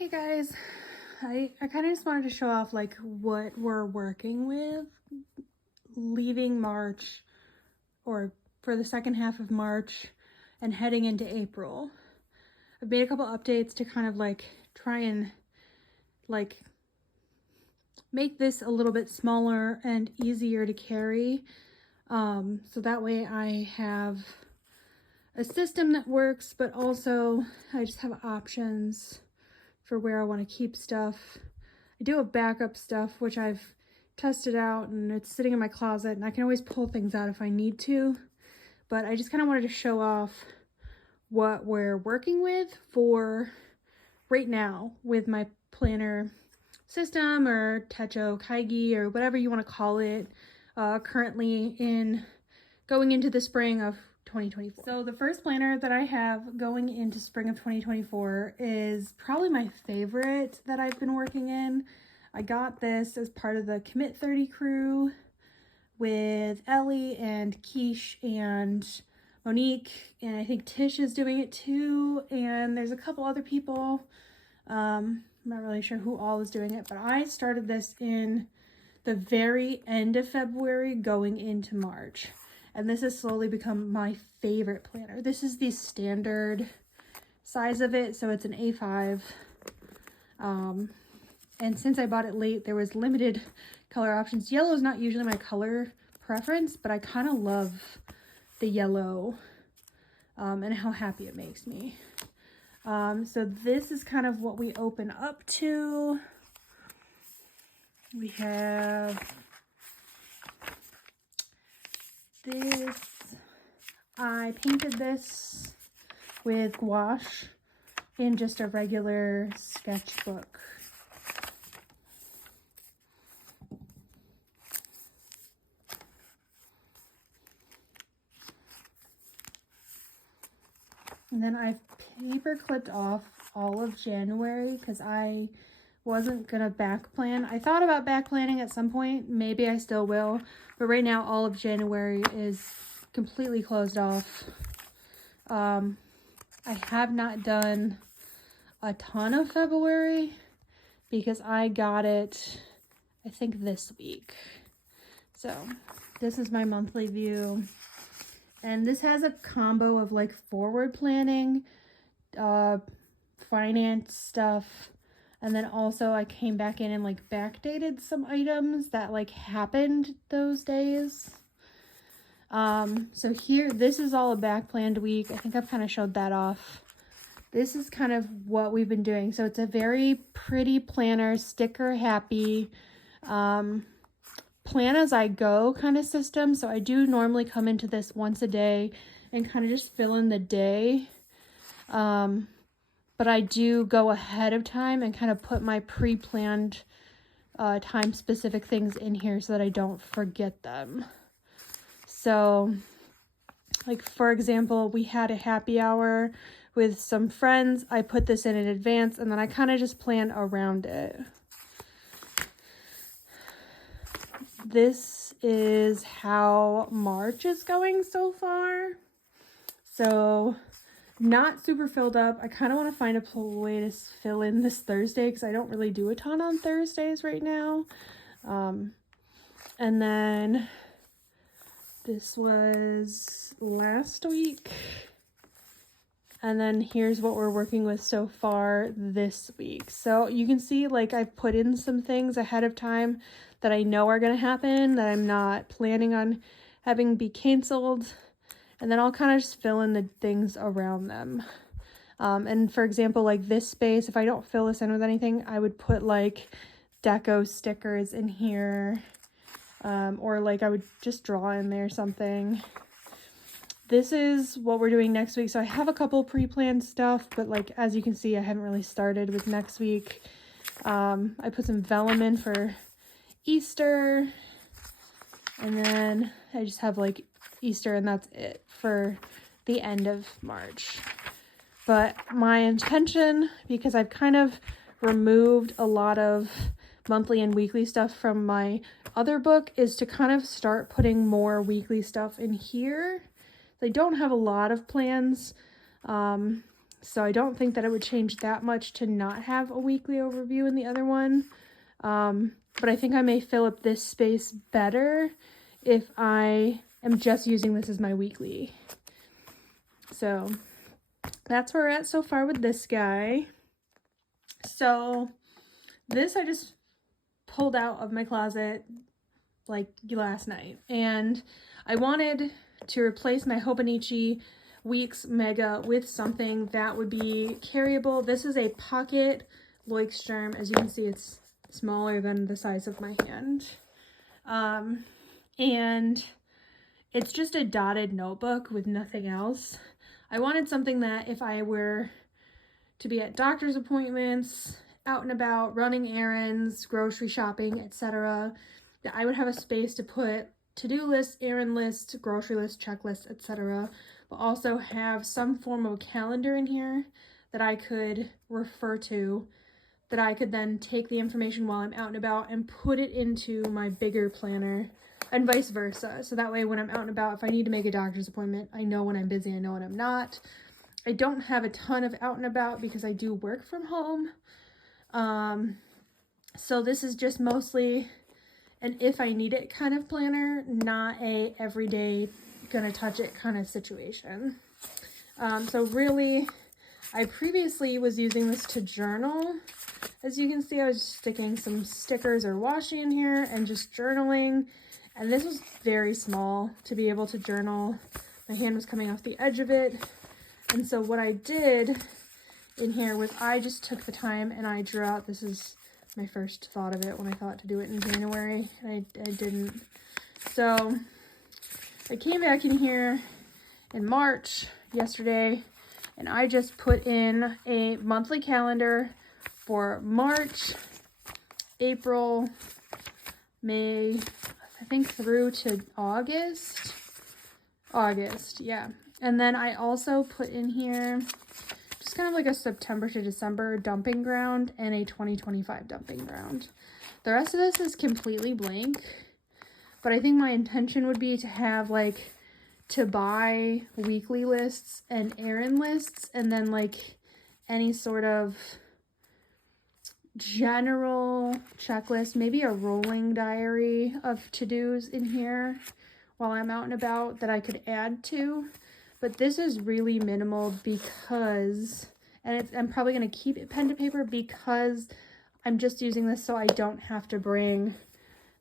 Hey guys, I kind of just wanted to show off like what we're working with leaving March or for the second half of March and heading into April. I've made a couple updates to kind of like try and like make this a little bit smaller and easier to carry. So that way I have a system that works, but also I just have options for where I want to keep stuff. I do have backup stuff, which I've tested out and it's sitting in my closet and I can always pull things out if I need to. But I just kind of wanted to show off what we're working with for right now with my planner system or Techo Kaigi or whatever you want to call it, currently going into the spring of 2024. So the first planner that I have going into spring of 2024 is probably my favorite that I've been working in. I got this as part of the Commit 30 crew with Ellie and Quiche and Monique, and I think Tish is doing it too, and there's a couple other people. I'm not really sure who all is doing it, but I started this in the very end of February going into March. And this has slowly become my favorite planner. This is the standard size of it, so it's an A5. And since I bought it late, there was limited color options. Yellow is not usually my color preference, but I kind of love the yellow and how happy it makes me. So this is kind of what we open up to. We have this. I painted this with gouache in just a regular sketchbook. And then I've paper clipped off all of January because I wasn't gonna back plan. I thought about back planning at some point, maybe I still will, but right now all of January is completely closed off. I have not done a ton of February because I got it, I think this week. So this is my monthly view. And this has a combo of like forward planning, finance stuff, and then also I came back in and like backdated some items that like happened those days. So here, this is all a back planned week. I think I've kind of showed that off. This is kind of what we've been doing. So it's a very pretty planner, sticker happy, plan as I go kind of system. So I do normally come into this once a day and kind of just fill in the day. But I do go ahead of time and kind of put my pre-planned time specific things in here so that I don't forget them. So like for example, we had a happy hour with some friends. I put this in advance and then I kind of just plan around it. This is how March is going so far. So not super filled up. I kind of want to find a way to fill in this Thursday because I don't really do a ton on Thursdays right now. And then this was last week. And then here's what we're working with so far this week. So you can see like I've put in some things ahead of time that I know are going to happen, that I'm not planning on having be canceled. And then I'll kind of just fill in the things around them. And for example, like this space, if I don't fill this in with anything, I would put like deco stickers in here. Or like I would just draw in there something. This is what we're doing next week. So I have a couple pre-planned stuff, but like, as you can see, I haven't really started with next week. I put some vellum in for Easter, and then I just have like Easter and that's it for the end of March. But my intention, because I've kind of removed a lot of monthly and weekly stuff from my other book, is to kind of start putting more weekly stuff in here. I don't have a lot of plans So I don't think that it would change that much to not have a weekly overview in the other one. But I think I may fill up this space better if I am just using this as my weekly. So that's where we're at so far with this guy. So this I just pulled out of my closet like last night, and I wanted to replace my Hobonichi Weeks Mega with something that would be carryable. This is a pocket Leuchtturm. As you can see, it's smaller than the size of my hand. And it's just a dotted notebook with nothing else. I wanted something that if I were to be at doctor's appointments, out and about, running errands, grocery shopping, etc., that I would have a space to put to-do list, errand list, grocery list, checklist, etc., but also have some form of calendar in here that I could refer to, that I could then take the information while I'm out and about and put it into my bigger planner, and vice versa. So that way when I'm out and about, if I need to make a doctor's appointment, I know when I'm busy, I know when I'm not. I don't have a ton of out and about because I do work from home. So this is just mostly an if I need it kind of planner, not a everyday gonna touch it kind of situation. So really, I previously was using this to journal. As you can see, I was sticking some stickers or washi in here and just journaling. And this was very small to be able to journal. My hand was coming off the edge of it. And so what I did in here was I just took the time and I drew out, this is my first thought of it when I thought to do it in January, and I didn't. So I came back in here in March yesterday, and I just put in a monthly calendar for March, April, May, I think through to August, yeah. And then I also put in here just kind of like a September to December dumping ground and a 2025 dumping ground. The rest of this is completely blank, but I think my intention would be to have like to buy weekly lists and errand lists, and then like any sort of general checklist, maybe a rolling diary of to-dos in here while I'm out and about that I could add to. But this is really minimal because, and I'm probably going to keep it pen to paper because I'm just using this so I don't have to bring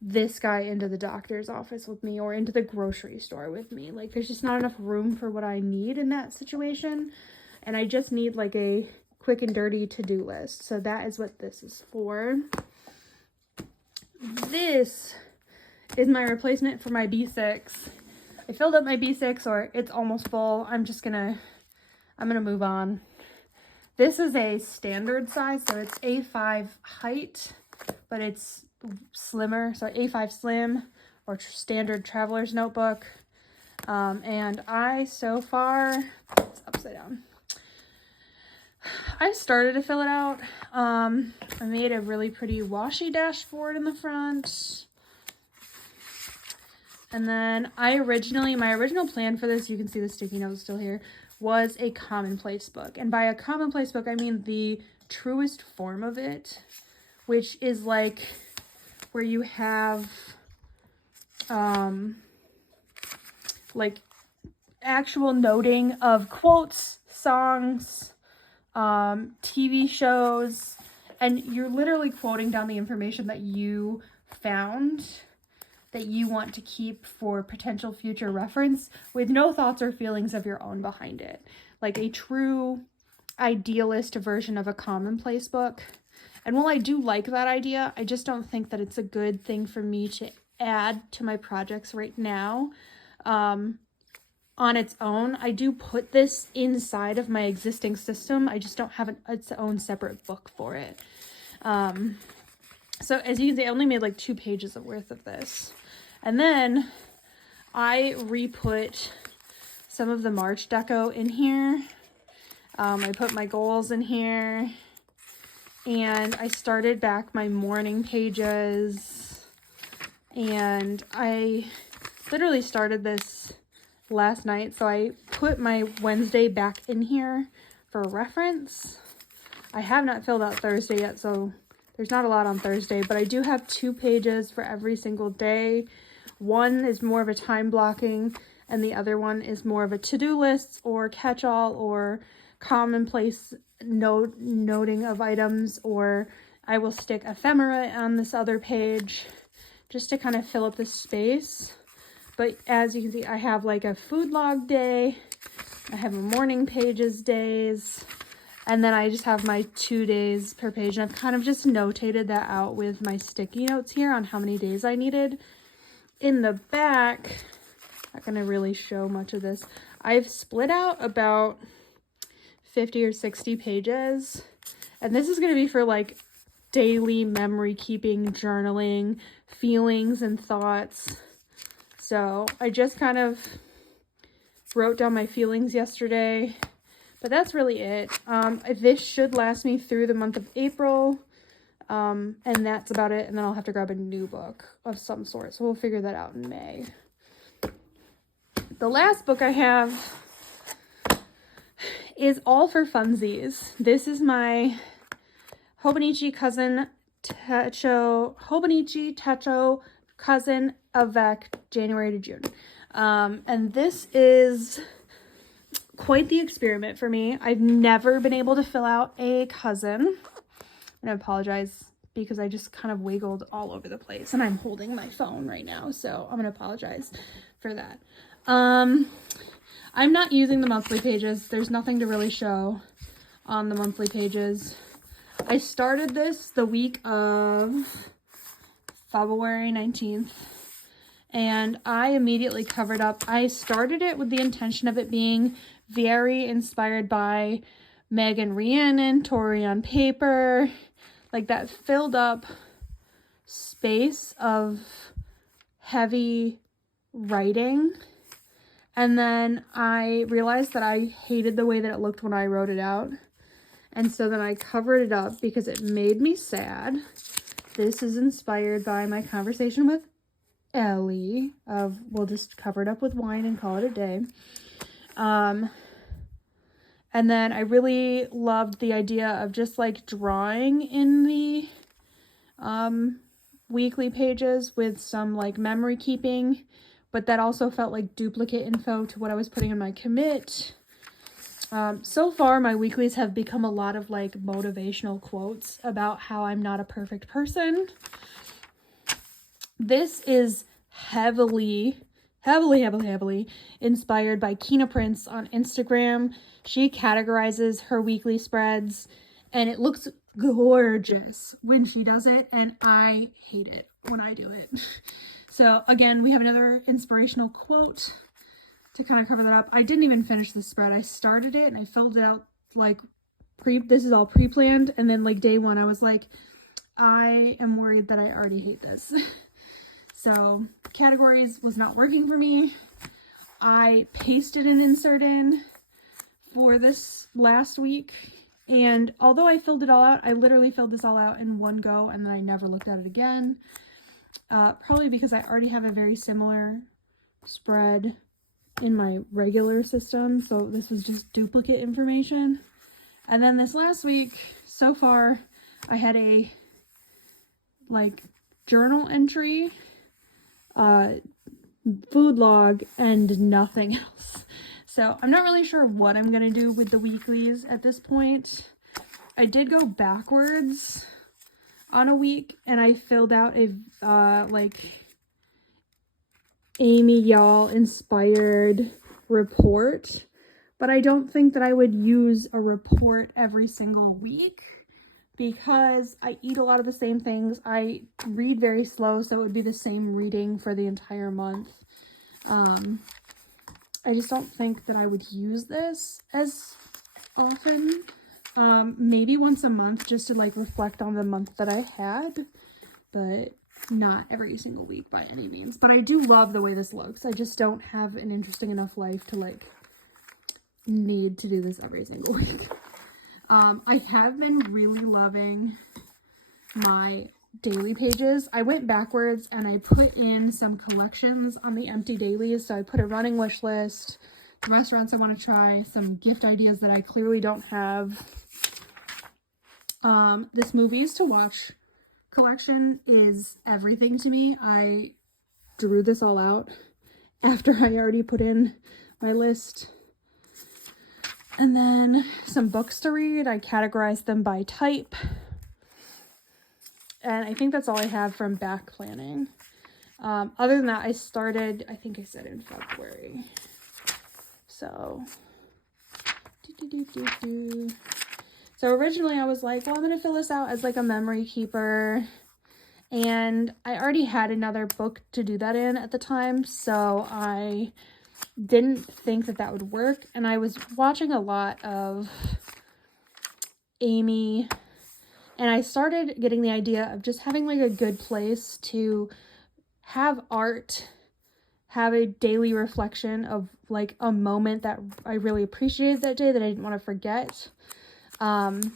this guy into the doctor's office with me or into the grocery store with me. Like, there's just not enough room for what I need in that situation. And I just need like a quick and dirty to-do list. So that is what this is for. This is my replacement for my B6. I filled up my B6, or it's almost full. I'm gonna move on. This is a standard size, so it's A5 height, but it's slimmer, so A5 slim or standard traveler's notebook. And so far, it's upside down. I started to fill it out. I made a really pretty washi dashboard in the front. And then my original plan for this, you can see the sticky notes still here, was a commonplace book. And by a commonplace book, I mean the truest form of it, which is like where you have like actual noting of quotes, songs, TV shows, and you're literally quoting down the information that you found that you want to keep for potential future reference with no thoughts or feelings of your own behind it. Like a true idealist version of a commonplace book. And while I do like that idea, I just don't think that it's a good thing for me to add to my projects right now. On its own, I do put this inside of my existing system. I just don't have its own separate book for it. So as you can see, I only made like 2 pages worth of this. And then I re-put some of the March deco in here. I put my goals in here. And I started back my morning pages. And I literally started this last night. So I put my Wednesday back in here for reference. I have not filled out Thursday yet, so there's not a lot on Thursday, but I do have 2 pages for every single day. One is more of a time blocking, and the other one is more of a to-do list or catch-all or commonplace noting of items, or I will stick ephemera on this other page just to kind of fill up the space. But as you can see, I have like a food log day, I have a morning pages days, and then I just have my 2 days per page. And I've kind of just notated that out with my sticky notes here on how many days I needed. In the back, not going to really show much of this. I've split out about 50 or 60 pages. And this is going to be for like daily memory keeping, journaling, feelings and thoughts. So I just kind of wrote down my feelings yesterday. But that's really it. This should last me through the month of April. And that's about it. And then I'll have to grab a new book of some sort. So we'll figure that out in May. The last book I have is all for funsies. This is my Hobonichi Cousin Techo Cousin avec January to June. And this is quite the experiment for me. I've never been able to fill out a cousin. And I apologize because I just kind of wiggled all over the place and I'm holding my phone right now. So I'm going to apologize for that. I'm not using the monthly pages. There's nothing to really show on the monthly pages. I started this the week of February 19th. And I immediately covered up. I started it with the intention of it being very inspired by Megan Rhiannon, Tori on Paper, like that filled up space of heavy writing. And then I realized that I hated the way that it looked when I wrote it out. And so then I covered it up because it made me sad. This is inspired by my conversation with Ellie of we'll just cover it up with wine and call it a day. And then I really loved the idea of just like drawing in the weekly pages with some like memory keeping, but that also felt like duplicate info to what I was putting in my commit. So far my weeklies have become a lot of like motivational quotes about how I'm not a perfect person. This is heavily inspired by Kina Prince on Instagram. She categorizes her weekly spreads and it looks gorgeous when she does it, and I hate it when I do it. So again, we have another inspirational quote to kind of cover that up. I didn't even finish the spread. I started it and I filled it out like this is all pre-planned, and then like day one I was like, I am worried that I already hate this. So categories was not working for me. I pasted an insert in for this last week, and although I filled it all out, I literally filled this all out in one go and then I never looked at it again. Probably because I already have a very similar spread in my regular system, so this was just duplicate information. And then this last week, so far, I had a like journal entry, food log, and nothing else. So I'm not really sure what I'm gonna do with the weeklies at this point. I did go backwards on a week and I filled out a like Amy Y'all inspired report, but I don't think that I would use a report every single week because I eat a lot of the same things. I read very slow, so it would be the same reading for the entire month. I just don't think that I would use this as often. Maybe once a month just to like reflect on the month that I had, but not every single week by any means. But I do love the way this looks. I just don't have an interesting enough life to like need to do this every single week. I have been really loving my daily pages. I went backwards and I put in some collections on the empty dailies. So I put a running wish list, the restaurants I want to try, some gift ideas that I clearly don't have. This movies to watch collection is everything to me. I drew this all out after I already put in my list. And then some books to read. I categorized them by type. And I think that's all I have from back planning. Other than that, I started, I think I said in February. So, So originally I was like, well, I'm going to fill this out as like a memory keeper. And I already had another book to do that in at the time. So I didn't think that that would work. And I was watching a lot of Amy. And I started getting the idea of just having like a good place to have art, have a daily reflection of like a moment that I really appreciated that day that I didn't want to forget. And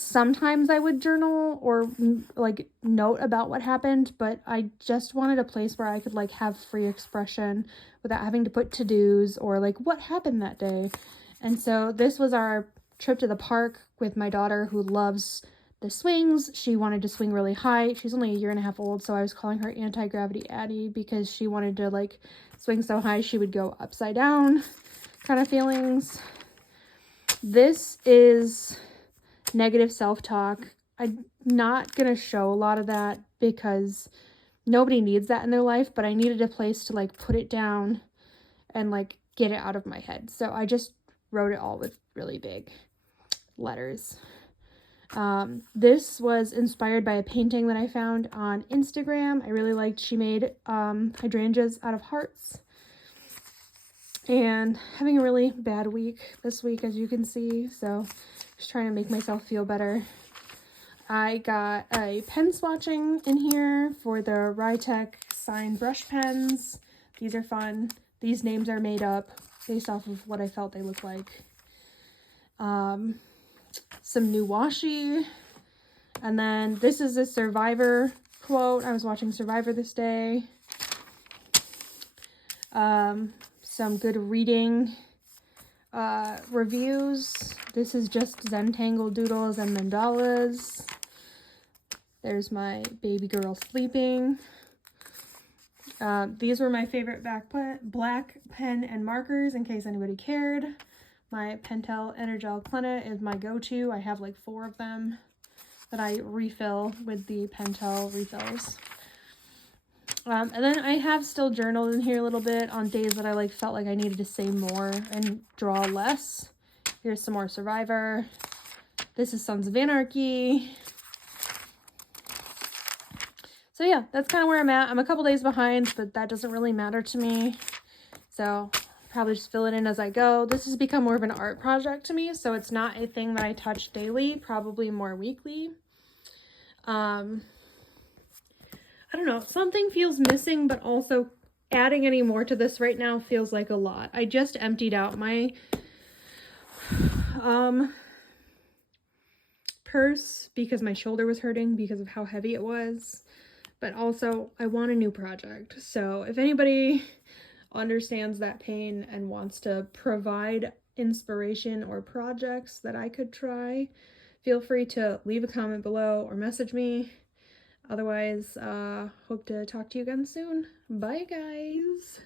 sometimes I would journal or like note about what happened, but I just wanted a place where I could like have free expression without having to put to-dos or like what happened that day. And so this was our trip to the park with my daughter who loves the swings. She wanted to swing really high. She's only 1.5 years old, so I was calling her Anti-Gravity Addie because she wanted to like swing so high she would go upside down kind of feelings. This is negative self-talk. I'm not gonna show a lot of that because nobody needs that in their life, but I needed a place to like put it down and like get it out of my head. So I just wrote it all with really big letters. This was inspired by a painting that I found on Instagram. I really liked, she made hydrangeas out of hearts. And having a really bad week this week, as you can see, so just trying to make myself feel better. I got a pen swatching in here for the Rytec signed brush pens. These are fun. These names are made up based off of what I felt they looked like. Some new washi. And then this is a Survivor quote. I was watching Survivor this day. Some good reading reviews. This is just Zentangle doodles and mandalas. There's my baby girl sleeping. These were my favorite black pen and markers in case anybody cared. My Pentel Energel Clina is my go-to. I have like 4 of them that I refill with the Pentel refills. And then I have still journaled in here a little bit on days that I like felt like I needed to say more and draw less. Here's some more Survivor. This is Sons of Anarchy. So yeah, that's kind of where I'm at. I'm a couple days behind, but that doesn't really matter to me. So probably just fill it in as I go. This has become more of an art project to me, so it's not a thing that I touch daily, probably more weekly. I don't know, something feels missing, but also adding any more to this right now feels like a lot. I just emptied out my purse because my shoulder was hurting because of how heavy it was, but also I want a new project. So if anybody understands that pain and wants to provide inspiration or projects that I could try, feel free to leave a comment below or message me. Otherwise, hope to talk to you again soon. Bye, guys.